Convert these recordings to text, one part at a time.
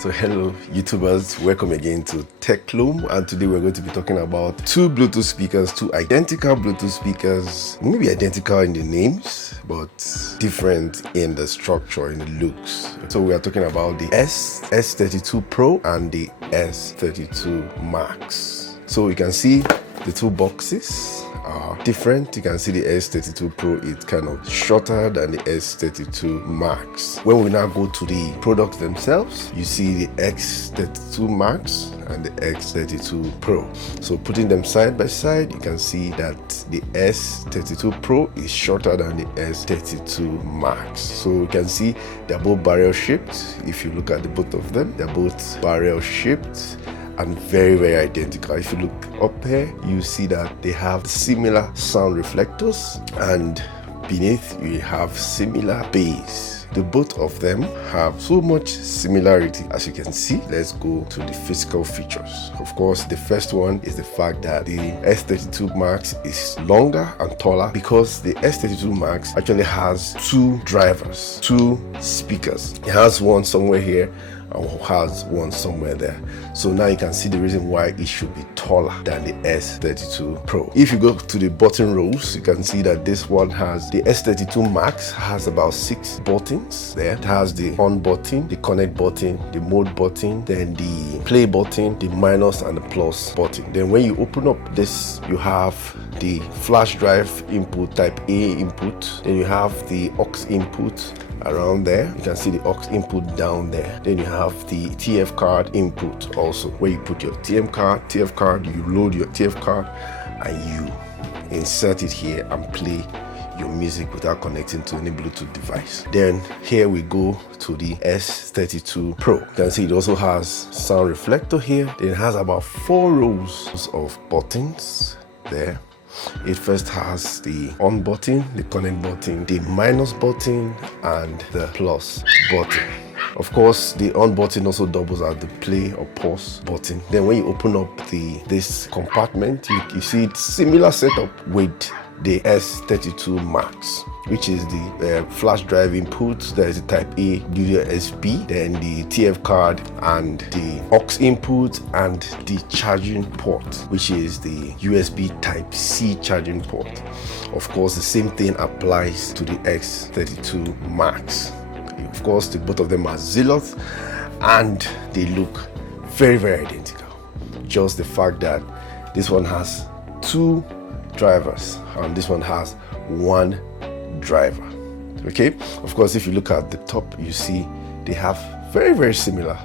So hello YouTubers, welcome again to Tech Loom, and today we're going to be talking about two Bluetooth speakers, two identical Bluetooth speakers, maybe identical in the names, but different in the structure, in the looks. So we are talking about the S32 Pro and the S32 Max. So you can see the two boxes are different. You can see the S32 Pro is kind of shorter than the S32 Max. When we now go to the products themselves, you see the X32 Max and the X32 Pro. So putting them side by side, you can see that the S32 Pro is shorter than the S32 Max. So you can see they're both barrel shaped. If you look at the both of them, they're both barrel shaped and very identical. If you look up here, you see that they have similar sound reflectors, and beneath you have similar bass. The both of them have so much similarity, as you can see. Let's go to the physical features. Of course, the first one is the fact that the S32 Max is longer and taller, because the S32 Max actually has two drivers, two speakers. It has one somewhere here and has one somewhere there. So now you can see the reason why it should be taller than the S32 Pro. If you go to the button rows, you can see that this one has, the S32 Max has about 6 buttons there. It has the on button, the connect button, the mode button, then the play button, the minus and the plus button. Then when you open up this, you have the flash drive input, type A input, then you have the aux input around there. You can see the aux input down there. Then you have the TF card input also, where you put your TF card, you load your TF card and you insert it here and play your music without connecting to any Bluetooth device. Then here we go to the S32 Pro. You can see it also has sound reflector here. Then it has about 4 rows of buttons there. It first has the on button, the connect button, the minus button, and the plus button. Of course, the on button also doubles as the play or pause button. Then when you open up this compartment, you see it's similar setup with the S32 Max, which is the flash drive input. There is a type A USB, then the TF card and the aux input, and the charging port, which is the USB type C charging port. Of course, the same thing applies to the X32 Max. Of course, both of them are Zealot and they look very identical. Just the fact that this one has 2 drivers and this one has 1 driver. Okay, of course, if you look at the top, you see they have very similar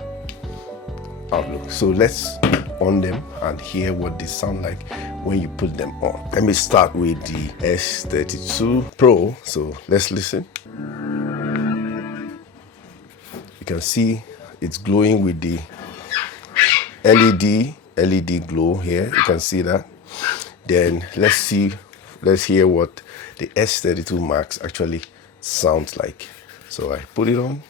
outlook. So let's on them and hear what they sound like when you put them on. Let me start with the S32 Pro. So let's listen. You can see it's glowing with the LED glow here. You can see that. Then let's hear what the S32 Max actually sounds like. So I put it on.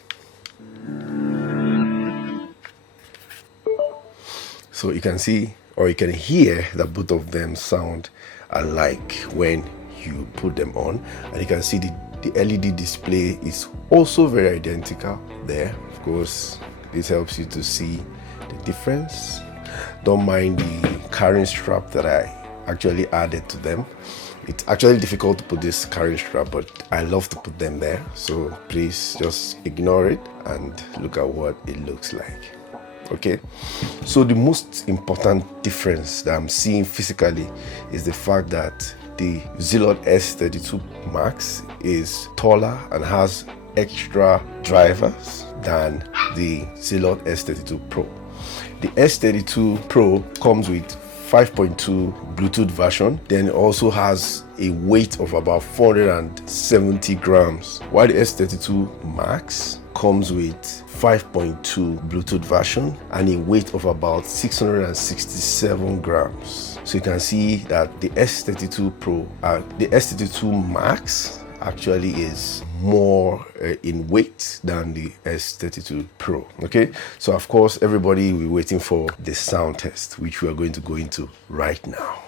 So you can see, or you can hear, that both of them sound alike when you put them on. And you can see the LED display is also very identical there. Of course, this helps you to see the difference. Don't mind the carrying strap that I actually added to them. It's actually difficult to put this carrying strap, but I love to put them there. So please just ignore it and look at what it looks like. Okay, so the most important difference that I'm seeing physically is the fact that the Zealot S32 Max is taller and has extra drivers than the Zealot S32 Pro. The S32 Pro comes with 5.2 Bluetooth version, then it also has a weight of about 470 grams, while the S32 Max comes with 5.2 Bluetooth version and a weight of about 667 grams. So you can see that the S32 Pro, the S32 Max actually is more in weight than the S32 Pro. Okay, so of course everybody will be waiting for the sound test, which we are going to go into right now.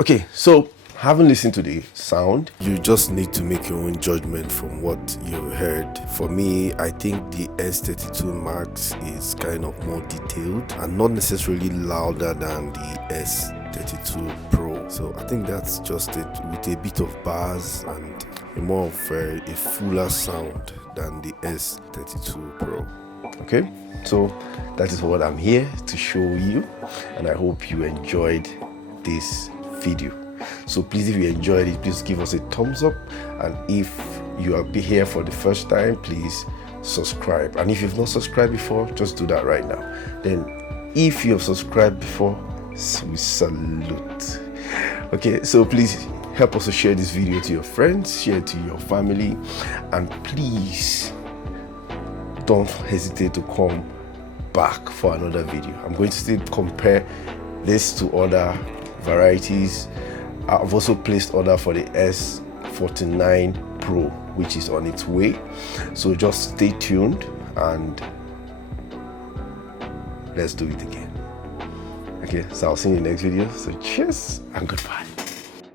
Okay, so having listened to the sound, you just need to make your own judgment from what you heard. For me, I think the S32 Max is kind of more detailed and not necessarily louder than the S32 Pro. So I think that's just it, with a bit of bass and a more of a fuller sound than the S32 Pro. Okay, so that is what I'm here to show you, and I hope you enjoyed this video. So please, if you enjoyed it, please give us a thumbs up, and if you are here for the first time, please subscribe. And if you've not subscribed before, just do that right now. Then if you have subscribed before, we salute. Okay, so please help us to share this video to your friends, share it to your family, and please don't hesitate to come back for another video. I'm going to still compare this to other varieties. I've also placed order for the S49 Pro, which is on its way, so just stay tuned and let's do it again. Okay, so I'll see you in the next video. So cheers and goodbye.